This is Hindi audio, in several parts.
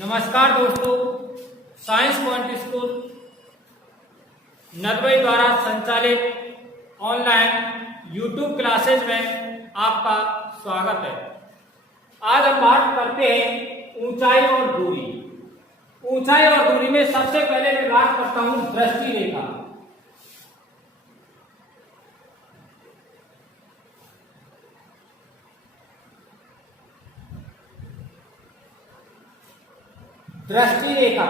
नमस्कार दोस्तों, साइंस पॉइंट स्कूल नरवई द्वारा संचालित ऑनलाइन यूट्यूब क्लासेज में आपका स्वागत है। आज हम बात करते हैं ऊंचाई और दूरी। ऊंचाई और दूरी में सबसे पहले मैं बात करता हूं दृष्टि रेखा। दृष्टि रेखा,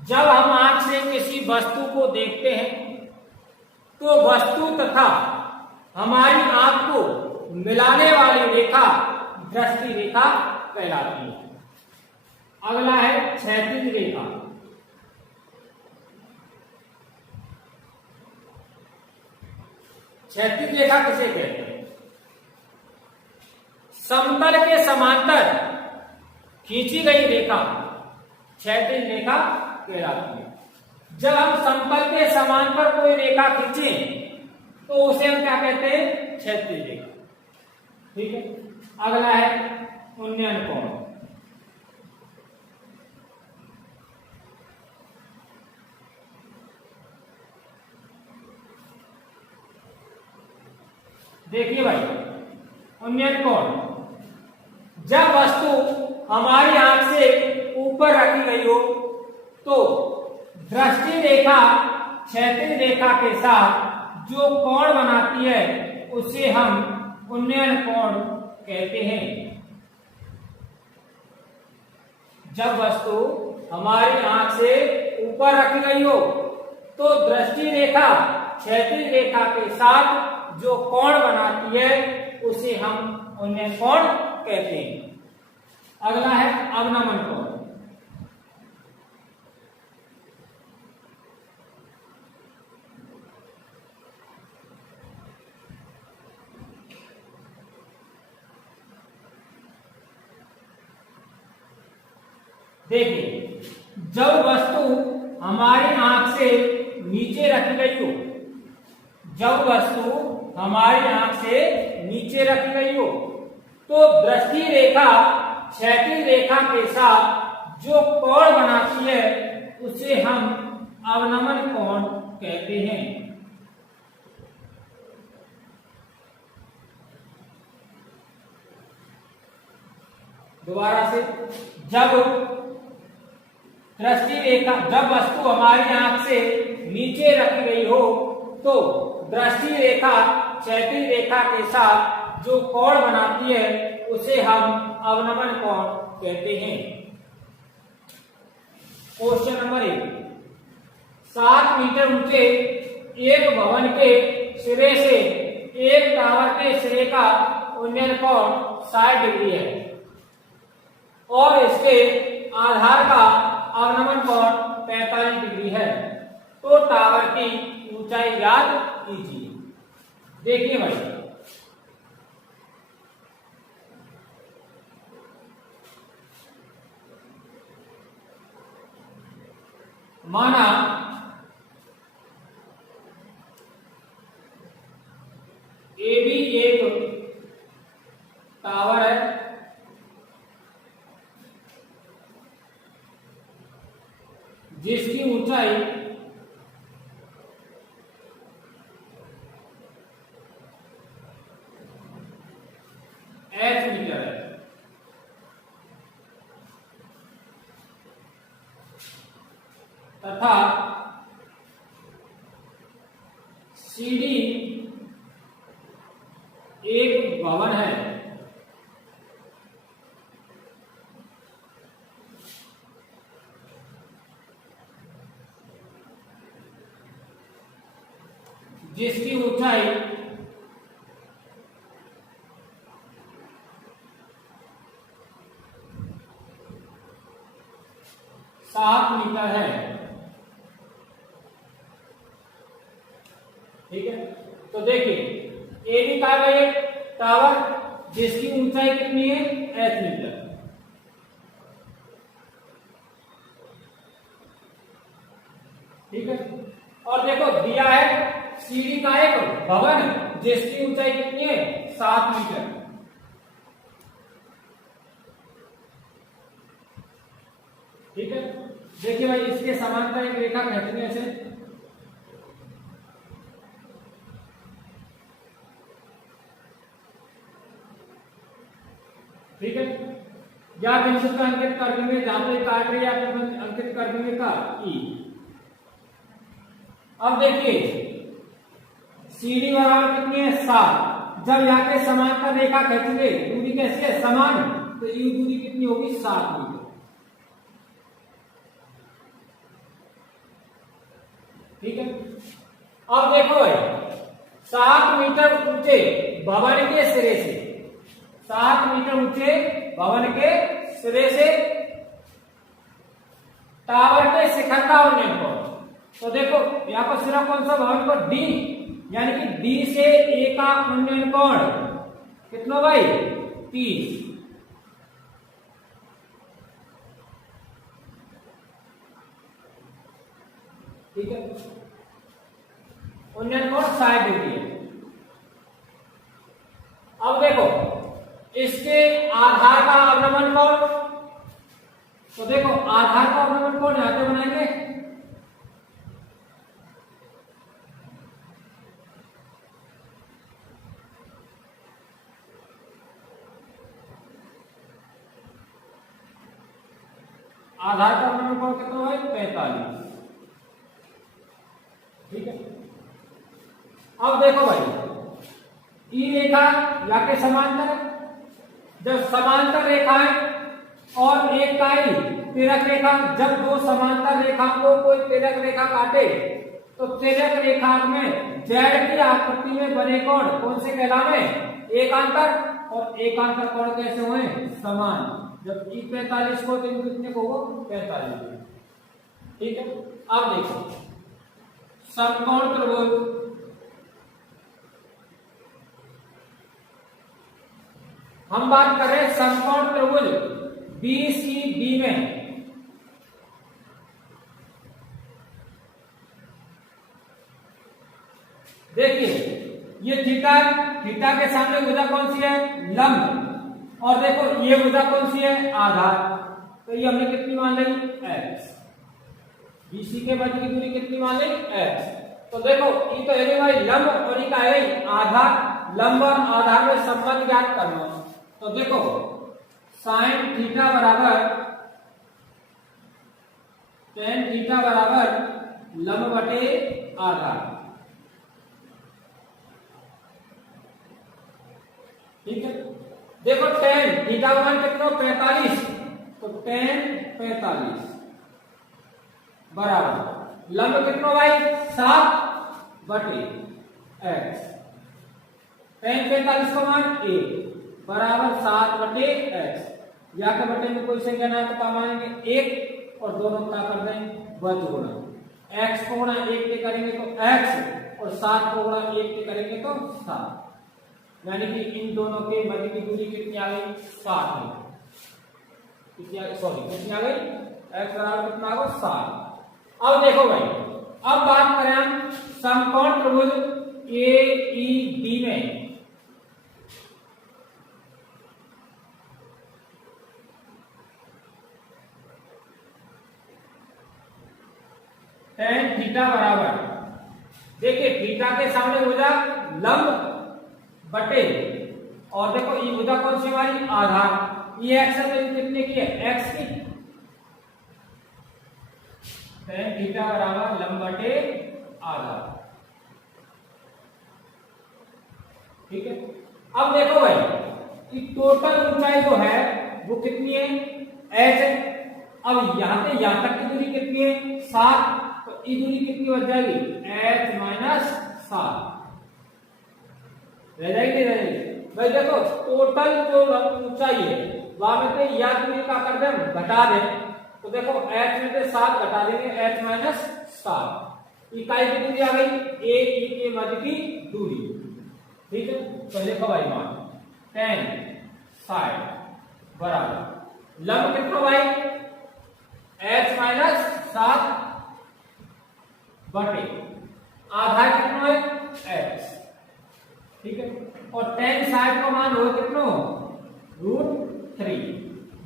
जब हम आंख से किसी वस्तु को देखते हैं तो वस्तु तथा हमारी आंख को मिलाने वाली रेखा दृष्टि रेखा कहलाती है। अगला है क्षैतिज रेखा। क्षैतिज रेखा किसे कहते हैं? समतल के समांतर खींची गई रेखा क्षैतिज रेखा कहलाती है। जब हम समतल के समांतर कोई रेखा खींचें तो उसे हम क्या कहते हैं? क्षैतिज रेखा। ठीक है। अगला है उन्नयन कोण। देखिए भाई, उन्नयन कोण, जब वस्तु हमारी आंख से ऊपर रखी गई हो तो दृष्टि रेखा क्षैतिज रेखा के साथ जो कोण बनाती है उसे हम उन्नयन कोण कहते हैं। जब वस्तु हमारी आंख से ऊपर रखी गई हो तो दृष्टि रेखा क्षैतिज रेखा के साथ जो कोण बनाती है उसे हम उन्नयन कोण कहते हैं। अगला है अवनमन कोण। देखिए, जब वस्तु हमारी आंख से नीचे रखी गई हो, जब वस्तु हमारी आंख से नीचे रखी गई हो तो दृष्टि रेखा क्षैतिज रेखा के साथ जो कोण बनाती है उसे हम अवनमन कोण कहते हैं। दोबारा से, जब दृष्टि रेखा, जब वस्तु हमारी आंख से नीचे रखी गई हो तो दृष्टि रेखा क्षैतिज रेखा के साथ जो कोण बनाती है उसे हम अवनमन कोण कहते हैं। क्वेश्चन नंबर 1, 7 मीटर ऊंचे एक भवन के सिरे से एक टावर के सिरे का उन्नयन कोण 60 डिग्री है और इसके आधार का अवनमन कोण 45 डिग्री है, तो टावर की ऊंचाई ज्ञात कीजिए। देखिए भाई, माना ए भी एक टावर है जिसकी ऊंचाई h मीटर है तथा सीडी एक भवन है जिसकी ऊंचाई 7 मीटर है। ठीक है, तो देखिए, ए भी कहा गया टावर जिसकी ऊंचाई कितनी है? h metre. ठीक है, और देखो दिया है सीढ़ी का एक भवन जिसकी ऊंचाई कितनी है? 7 मीटर। 7 मीटर ठीक है, देखिए भाई इसके समांतर एक रेखा खींचनी है ऐसे, ठीक है, या बिंदु का अंकित कर देंगे जहां पे काट रही है अंकित कर देंगे का ई। अब देखिए CD बराबर कितनी है 7, जब यहाँ के समांतर रेखा खींचेंगे दूरी कैसी है समान, तो ये दूरी कितनी होगी 7 मीटर। ठीक है, अब देखो भाई 7 मीटर ऊंचे भवन के सिरे से, 7 मीटर ऊंचे भवन के सिरे से टावर के शिखर का उन्नयन कोण, तो देखो यहाँ पर सिरा कौन सा भवन को D, यानी कि D से A का उन्नयन कोण कितना भाई 30। ठीक है, उन्नयन कोण 60 डिग्री है। अब देखो इसके आधार का अवनमन कोण, तो देखो आधार का अवनमन कोण यहां से बनाएंगे, आधार का अवनमन कोण कितना है 45। ठीक है, अब देखो भाई ई रेखा या के समांतर है, जब समांतर रेखा है और एक काई तिरक रेखा, जब दो समांतर रेखा को कोई तिरक रेखा काटे तो तिरक रेखा में जेड की आकृति में बने कोण कौन से कहलावे एकांतर, और एकांतर कोण कैसे हुए समान, जब ई 45 को तो कितने को 45। ठीक है, अब देखो समकोण त्रिभुज, हम बात कर रहे हैं समकोण त्रिभुज BCD में, देखिए ये थीटा, थीटा के सामने भुजा कौन सी है लंब, और देखो ये भुजा कौन सी है आधार, तो ये हमने कितनी मान ली x, BC के मध्य की दूरी कितनी मान ली x, तो देखो ये तो है भाई लंब और ये का है आधार, लंब और आधार में संबंध ज्ञात करना, तो देखो साइन थीटा बराबर टेन थीटा बराबर लंब बटे आधार। ठीक है, देखो टेन थीटा मान कितना 45, तो टेन 45 बराबर लंब कितना भाई 7 बटे x, टेन 45 का मान 1 बराबर 7 बटे x, या के बटे में कोई संख्या ना तो क्या मानेंगे 1, और दोनों क्या कर देंगे बद गुणा, x को गुणा 1 के करेंगे तो x, और 7 को गुणा 1 के करेंगे तो 7, यानी कि इन दोनों के मध्य की दूरी कितनी आ गई 7 है, कितनी आ गई सॉरी कितनी आ गई x बराबर कितना आ गया 7। अब देखो भाई अब बात करें हम समकोण त्रिभुज AED में, टेन थीटा बराबर, देखिए थीटा के सामने भुजा लंब बटे, और देखो ये भुजा कौन सी हमारी आधार, ये x है तो कितने की है x की, टेन थीटा बराबर लंब बटे आधार। ठीक है, अब देखो भाई कि टोटल ऊंचाई जो है वो कितनी है h है, अब यहां से यहां तक की दूरी कितनी है 7, तो ये दूरी कितनी बच जाएगी h माइनस 7 रह जाएगी, रह जाएगी भाई। देखो टोटल जो ऊंचाई है वहां में से या दूरी का कर दें घटा दें, तो देखो h में से 7 घटा देंगे h माइनस 7, इकाई की दूरी आ गई ए ई के मध्य की दूरी। ठीक है, तो देखो भाई मान 10 60 बराबर लंब कितना भाई h माइनस 7 बटे आधार कितना है x। ठीक है, और टेन 60 का मान हो कितना √3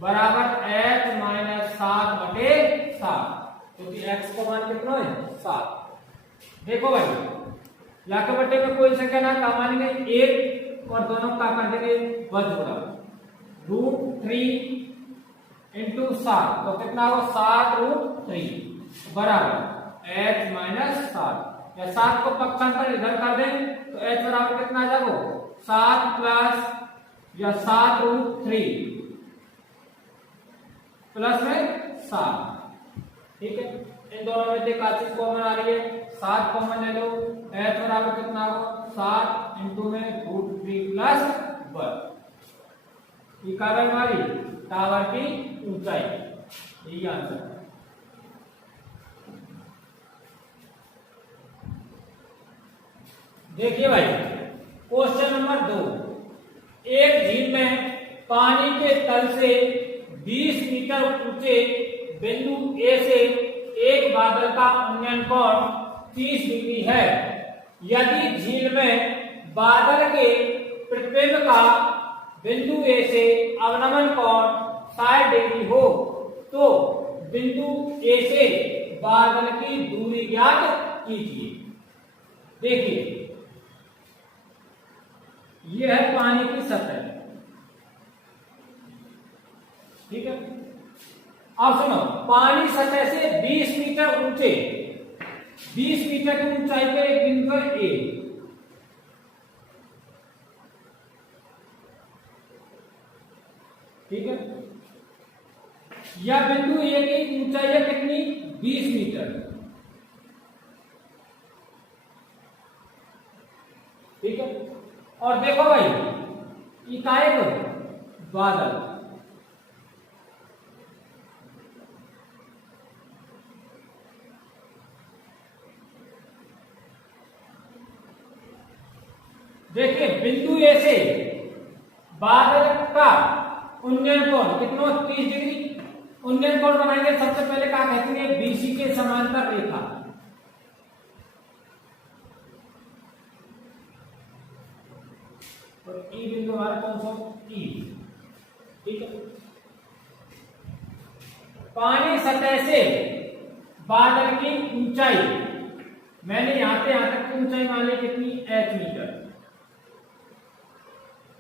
बराबर h माइनस 7 बटे x का मान कितना है 7। देखो भाई लाख बट्टे में कोई संख्या ना का मानेंगे 1 और दोनों का कर देंगे वर्ग गुणा √3 इंटू 7 तो कितना होगा 7√3 बराबर h माइनस 7 या 7 को पक्षांतर इधर कर दें तो h बराबर कितना आ जाएगा 7 प्लस या 7√3 प्लस में 7। ठीक है इन दोनों में से एक चीज कॉमन आ रही है 7 कॉमन ले लो h बराबर कितना होगा 7 इंटू में √3 प्लस 1। ये कारण हमारी टावर की ऊंचाई यही आंसर है। देखिए भाई क्वेश्चन नंबर 2 एक झील में पानी के तल से 20 मीटर ऊंचे बिंदु ए से एक बादल का उन्नयन कोण 30 डिग्री है। यदि झील में बादल के प्रतिबिंब का बिंदु ए से अवनमन कोण 60 डिग्री हो तो बिंदु ए से बादल की दूरी ज्ञात कीजिए। देखिए यह है पानी की सतह। ठीक है अब सुनो पानी सतह से 20 मीटर ऊंचे 20 मीटर की ऊंचाई पे एक बिंदु है ए। ठीक है यह बिंदु ए की ऊंचाई है कितनी 20 मीटर। ठीक है और देखो भाई इकाई बादल देखिए बिंदु ए से बादल का उन्नयन कोण कितना 30 डिग्री। उन्नयन कोण बनाएंगे सबसे पहले क्या कहते हैं बीसी के समांतर रेखा। तो ई बिंदु हमारा कौन सा ई। ठीक है पानी सतह से बादल की ऊंचाई मैंने यहां से यहां तक की ऊंचाई मान ली कितनी h मीटर।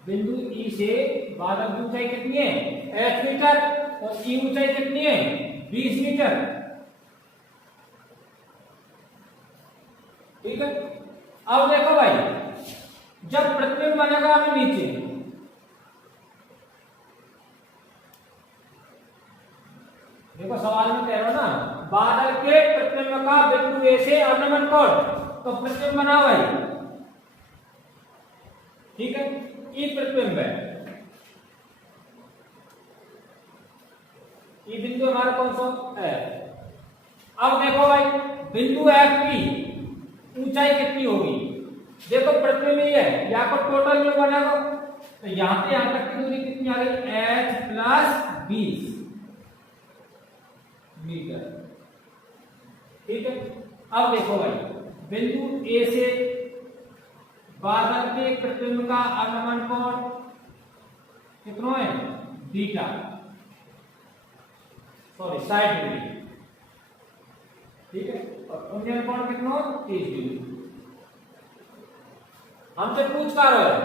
बिंदु ई से बादल की ऊंचाई कितनी है h मीटर और ई ऊंचाई कितनी है 20 मीटर। ठीक है अब देखो भाई जब प्रतिबिंब बनेगा हमें नीचे देखो सवाल में कह रहा हूं ना बादल के प्रतिबिंब का बिंदु ए से अवनमन कोण तो प्रतिबिंब बना भाई। ठीक है ई प्रतिबिंब है ई बिंदु हमारा कौन सा है। अब देखो भाई बिंदु एफ की ऊंचाई कितनी होगी। देखो प्रतिबिंब ये है या को टोटल में बनेगा तो यहां से यहां तक की दूरी कितनी आ गई h प्लस 20 मीटर। ठीक है अब देखो भाई बिंदु ए से बादल के प्रतिबिंब का अवनमन कोण कितना है बीटा सॉरी 60 डिग्री। ठीक है और उन्नयन कोण कितना 30 डिग्री। हमसे पूछ कर रहे हैं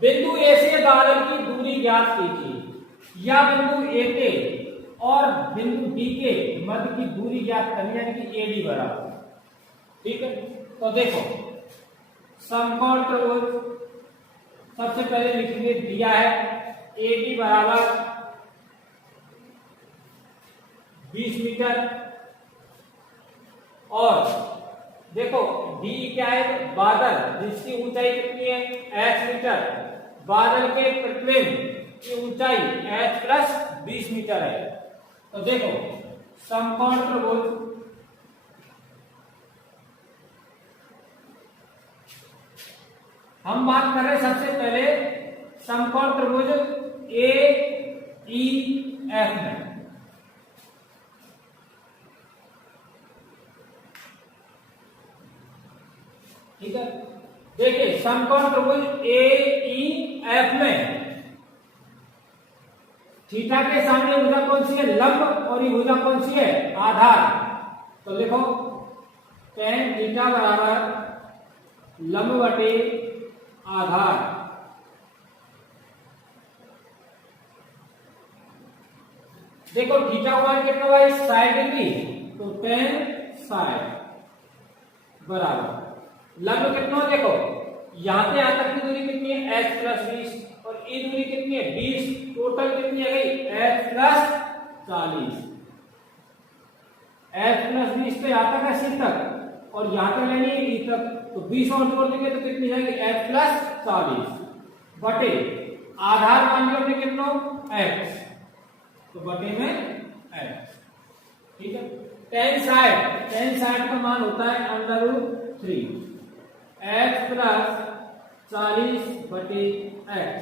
बिंदु ए से बादल की दूरी ज्ञात कीजिए या बिंदु ए के और बिंदु डी के मध्य की दूरी ज्ञात करनी यानी कि एडी बराबर। ठीक है तो देखो समकोण त्रिभुज सबसे पहले लिखेंगे दिया है एडी बराबर 20 मीटर और देखो डी क्या है बादल जिसकी ऊंचाई कितनी है h मीटर। बादल के प्रतिबिंब की ऊंचाई h प्लस 20 मीटर है। तो देखो समकोण त्रिभुज हम बात कर रहे हैं सबसे पहले समकोण त्रिभुज ए ई एफ में। ठीक है देखिए समकोण त्रिभुज ए ई एफ में थीटा के सामने भुजा कौन सी है लंब और ये भुजा कौन सी है आधार। तो लिखो tan थीटा बराबर लंब बटे आधार। देखो थीटा का मान कितना भाई 60 डिग्री, तो tan 60 बराबर लंब कितना देखो यहां से यहां तक की दूरी कितनी है h प्लस 20 और ये दूरी कितनी है 20, टोटल कितनी आ गई h प्लस 40। h प्लस 20 तो यहां तक है सी तक और यहां तक लेनी है ई तक, तो 20 और जोड़ देंगे तो कितनी जाएगी h प्लस 40 बटे आधार मान लिया हमने कितना x, तो बटे में x। ठीक है, tan 60 का मान होता है √3 h प्लस 40 बटे x।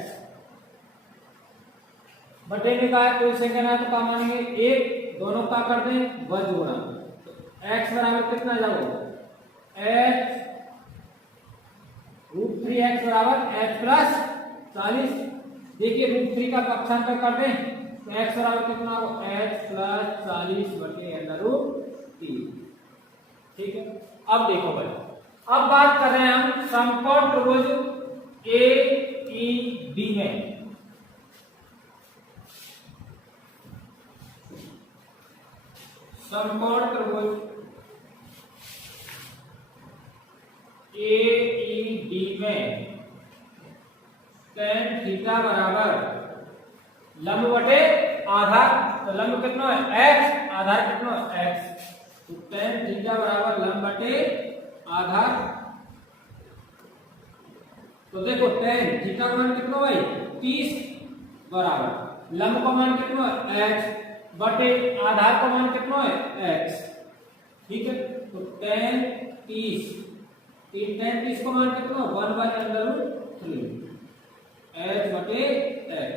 बटे में का कोई संख्या ना तो क्या मानेंगे एक, दोनों का कर दें वर्ग गुणा, तो x बराबर कितना जाओगे h √3x बराबर h प्लस 40। देखिए √3 का पक्षांतर कर दें तो x बराबर कितना होगा h प्लस 40 बटे √3। ठीक है, अब देखो भाई, अब बात कर रहे हैं हम समकोण त्रिभुज AED में। समकोण त्रिभुज AED में tan थीटा बराबर लंब बटे आधार, तो लंब कितना है x, आधार कितना है x, तो tan थीटा बराबर लंब बटे आधार। तो देखो tan थीटा का मान कितना भाई 30 बराबर लंब का मान कितना है h बटे आधार का मान कितना है x। ठीक है, तो tan 30 का मान कितना 1/√3 h बटे x,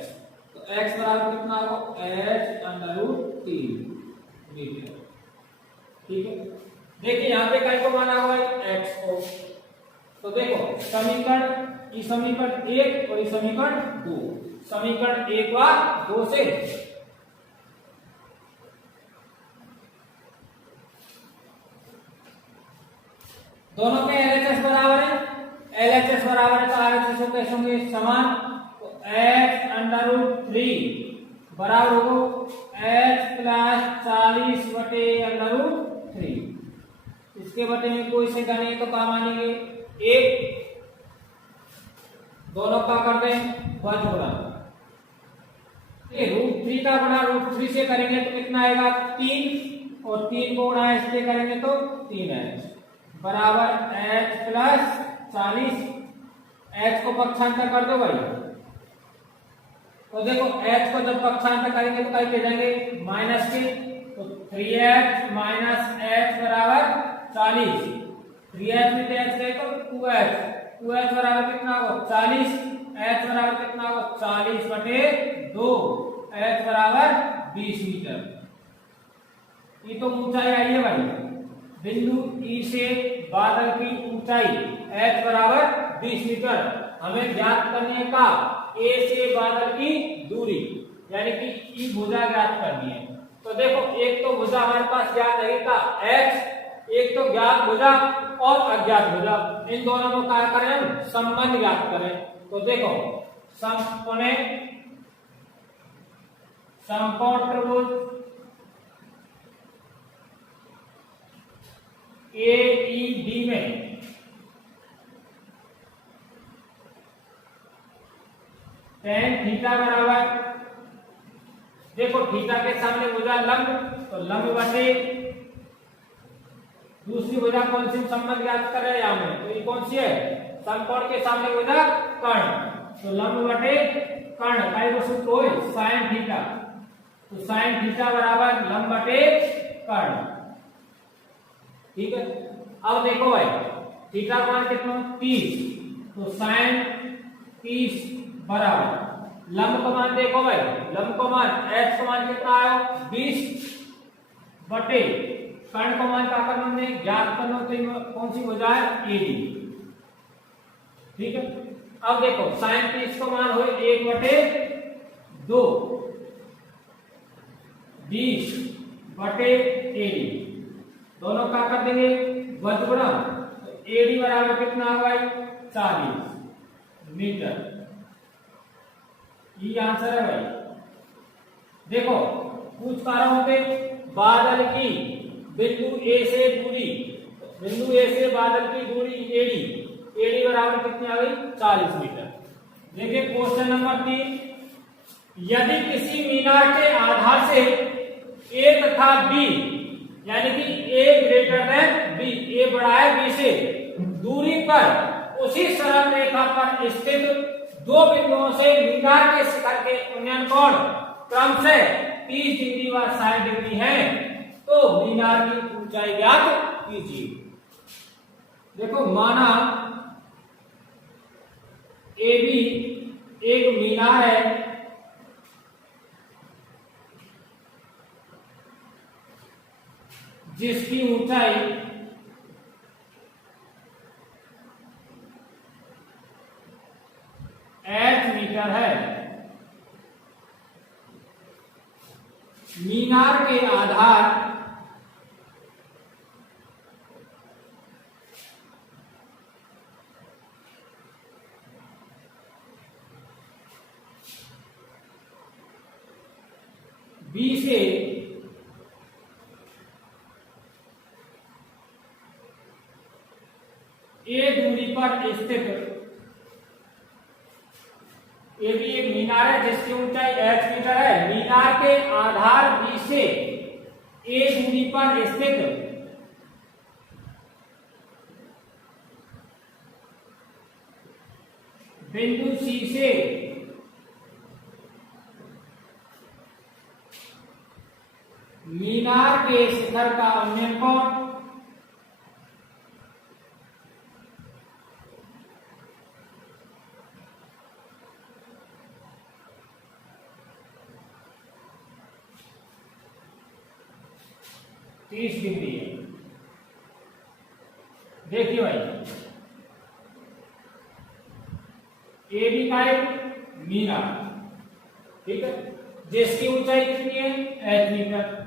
तो x बराबर कितना होगा h√3 मीटर। ठीक है, देखिए यहाँ पे काय को माना हुआ है x को, तो देखो समीकरण ये समीकरण 1 और ये समीकरण 2, समीकरण 1 व 2 से दोनों के LHS बराबर है, LHS बराबर है तो RHS कैसे होंगे समान, तो h√3 बराबर होगा h प्लस 40 बटे √3। इसके बटे में कोई संख्या नहीं तो क्या मानेंगे एक, दोनों का कर दें वर्ग गुणा, √3 का गुणा √3 से करेंगे तो कितना आएगा 3 और 3 को गुणा इससे करेंगे तो 3h बराबर h प्लस 40। h को पक्षांतर कर दो भाई, तो देखो h को जब पक्षांतर करेंगे तो क्या जाएंगे माइनस के, तो 3h माइनस h बराबर 40, 3h में h गए तो 2h बराबर कितना होगा 40, h बराबर कितना होगा 40 बटे 2, h बराबर 20 मीटर। ये तो ऊंचाई आई है भाई, बिंदु E से बादल की ऊंचाई h बराबर 20 मीटर। हमें ज्ञात करने का A से बादल की दूरी यानी कि E भुजा ज्ञात करनी है। तो देखो एक तो भुजा हमारे पास ज्ञात रहेगा x, एक तो ज्ञात भुजा और अज्ञात भुजा, इन दोनों को क्या करें हम संबंध ज्ञात करें। तो देखो समकोण त्रिभुज AED में tan थीटा बराबर, देखो थीटा के सामने भुजा लंब, तो लंब बटे दूसरी भुजा कौन सी संबंध ज्ञात कर रहे हैं यहाँ में, तो ये कौन सी है समकोण के सामने भुजा कर्ण, तो लंब बटे कर्ण का सूत्र है sin थीटा, तो sin थीटा बराबर लंब बटे कर्ण। ठीक है, अब देखो भाई थीटा का मान कितना 30, तो sin 30 बराबर लंब का मान देखो भाई, लंब का मान h का मान कितना आया 20 बटे कर्ण का मान क्या करना हमने ज्ञात करना, तो कौन सी भुजा है AD। ठीक है, अब देखो sin 30 का मान हो 1 बटे 2 20 बटे AD, दोनों का कर देंगे वर्गगुणा, तो एडी बराबर कितना होगा भाई 40 मीटर। ये आंसर है भाई। देखो पूछ पा रहा हूं पे बादल की बिंदु ए से दूरी, बिंदु ए से बादल की दूरी एडी, एडी बराबर कितनी आ गई 40 मीटर। देखिए क्वेश्चन नंबर 3, यदि किसी मीनार के आधार से ए तथा बी यानी कि ए ग्रेटर देन बी, ए बड़ा है बी से, दूरी पर उसी सरल रेखा पर स्थित दो बिंदुओं से मीनार के शिखर के उन्नयन कोण क्रमशः 30 डिग्री व 60 डिग्री है, तो मीनार की ऊंचाई ज्ञात कीजिए। देखो माना ए बी एक मीनार है, जिसकी ऊंचाई h मीटर है। मीनार के आधार बी से ए दूरी पर स्थित, ये भी एक मीनार है जिसकी ऊंचाई h मीटर है। मीनार के आधार बी से ए दूरी पर स्थित बिंदु सी से मीनार के शिखर का उन्नयन कोण तीस डिग्री है। देखिए भाई ए बी का एक मीनार, ठीक है, जिसकी ऊंचाई कितनी है h मीटर।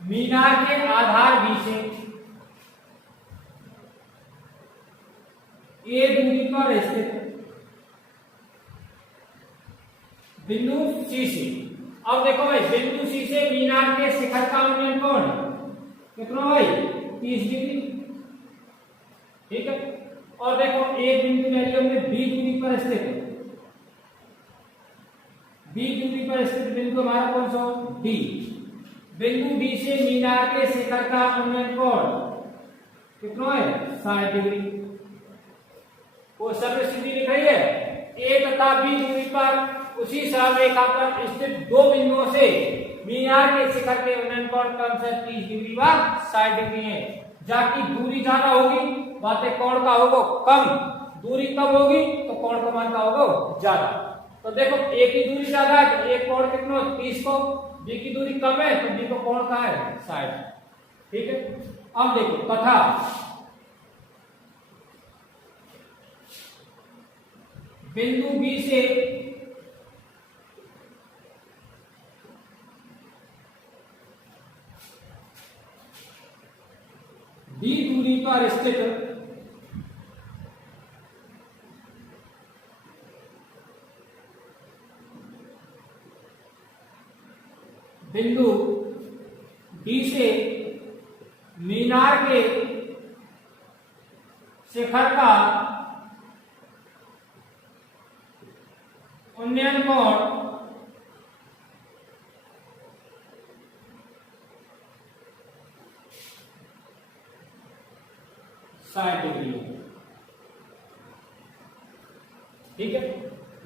मीनार के आधार बी से ए दूरी पर स्थित बिंदु सी से, अब देखो भाई बिंदु सी से मीनार के शिखर का उन्नयन कोण कितना भाई 30 डिग्री, ठीक है। और देखो एक बिंदु ले लिया हमने बी दूरी पर स्थित, बी दूरी पर स्थित बिंदु हमारा कौन सा डी, बिंदु डी से मीनार के शिखर का उन्नयन कोण कितना है 60 डिग्री। वो सब सीधी लिखाई है, ए तथा बी दूरी पर उसी सरल रेखा पर स्थित दो बिंदुओं से मीनार के शिखर के उन्नयन कोण क्रमशः 30 डिग्री व 60 डिग्री है। जाकि दूरी ज्यादा होगी बातें कोण का होगा कम, दूरी कम होगी तो कोण का मान का होगा ज्यादा। तो देखो ए की दूरी ज्यादा है तो एक कोण कितना 30 को, बी की दूरी कम है तो बी को कोण का है 60, ठीक है। अब देखो तथा बिंदु बी से डी दूरी पर स्थित बिंदु डी से मीनार के शिखर का उन्नयन कोण 60 डिग्री, ठीक है।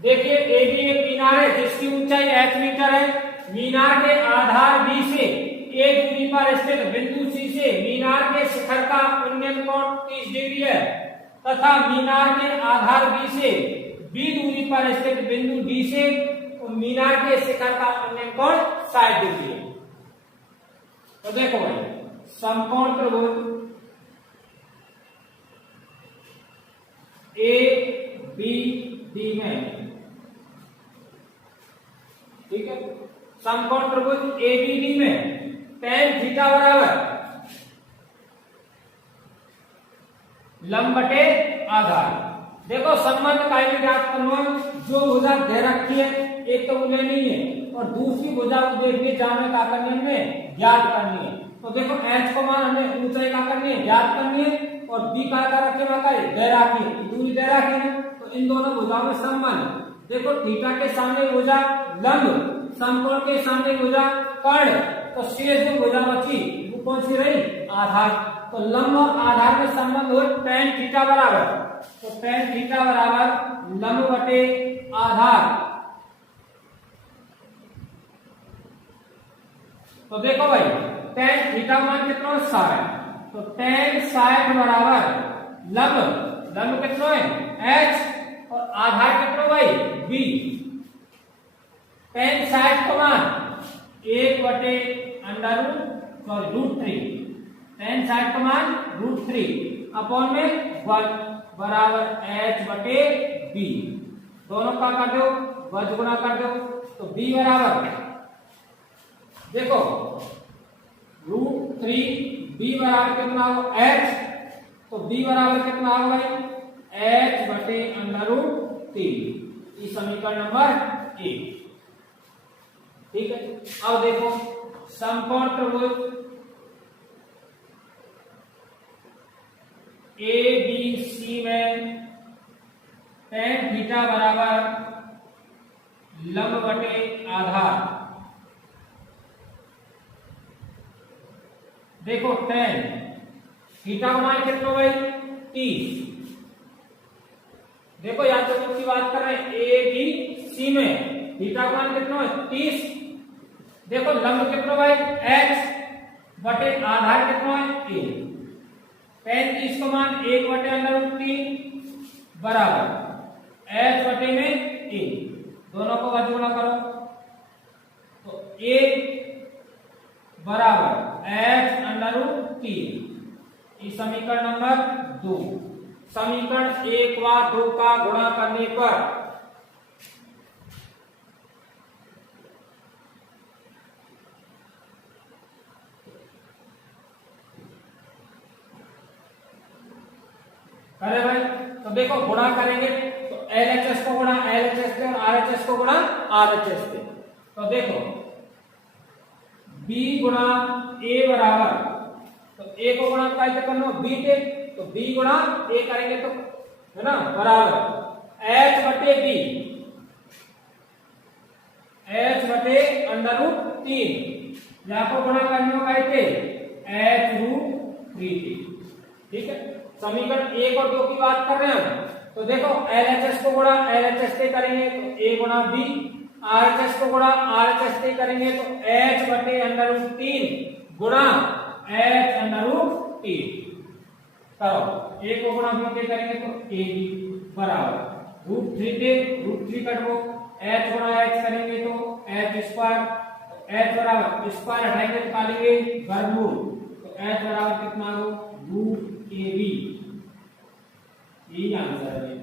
देखिए ए बी एक मीनार है जिसकी ऊंचाई h मीटर है। मीनार के आधार बी से ए दूरी पर स्थित बिंदु सी से मीनार के शिखर का उन्नयन कोण 30 डिग्री है तथा मीनार के आधार बी से बी दूरी पर स्थित बिंदु डी से मीनार के शिखर का उन्नयन कोण 60 डिग्री है। तो देखो भाई समकोण त्रिभुज ए बी डी में, ठीक है, समकोण त्रिभुज एबीडी में tan थीटा बराबर लंब बटे आधार। देखो संबंध कायदे ज्ञात करना है, जो भुजा दे रखी है एक तो वो लेनी है और दूसरी भुजा को देखने जाने का करने में ज्ञात करनी है। तो देखो h को मान हमें ऊंचाई का करनी है, ज्ञात करनी है, और b का रखे का दे रखी है, दूरी दे रखी है। तो इन दोनों भुजाओं में संबंध देखो, थीटा के सामने भुजा लंब, समकोण के सामने भुजा कर्ण, तो शेष जो भुजा बची वो कौन सी रही? आधार। तो लंब और आधार में संबंध हो tan थीटा बराबर, तो tan थीटा बराबर लंब बटे आधार। तो देखो भाई tan थीटा मान कितना? 60। तो tan 60 बराबर लंब, लंब कितना है? h, और आधार कितना भाई? b। tan 60 का मान 1 बटे √3, tan 60 का मान √3 अपॉन में 1 बराबर h बटे b। दोनों का कर दो, वज गुणा कर दो, तो b बराबर देखो √3, b बराबर कितना हो? h, तो b बराबर कितना हो भाई? h बटे √3। ये समीकरण नंबर 1। ठीक है, अब देखो समकोण त्रिभुज ABC में tan थीटा बराबर लंब बटे आधार। देखो tan थीटा का मान कितना भाई? 30। देखो यहाँ तो की बात कर रहे हैं ABC में थीटा का मान कितना है? 30। देखो लंब कितना भाई? h बटे आधार कितना है? a। tan 30 का मान 1 बटे √3 बराबर h बटे में a। दोनों को वज गुणा करो, तो a बराबर h √3। ये समीकरण नंबर 2। समीकरण 1 व 2 का गुणा करने पर अरे भाई, तो देखो गुणा करेंगे तो LHS को गुणा LHS से और RHS को गुणा RHS से। तो देखो B गुणा A बराबर, तो A को गुणा कैसे करना? B से, तो B गुणा A करेंगे तो है ना बराबर H बटे B, H बटे √3। यहाँ को गुणा करने को कैसे? h√3। ठीक है, समीकरण 1 और 2 की बात कर रहे हैं। तो देखो LHS को गुणा LHS से करेंगे तो A गुणा B, RHS को गुणा RHS से करेंगे तो h बटे √3 गुणा h√3 करो। A को गुणा B से करेंगे तो AB बराबर √3 से √3 कटो, h गुणा h करेंगे तो h², h बराबर स्क्वायर हटाएंगे तो निकालेंगे वर्गमूल, तो h बराबर कितना हो? √AB। यही आंसर है।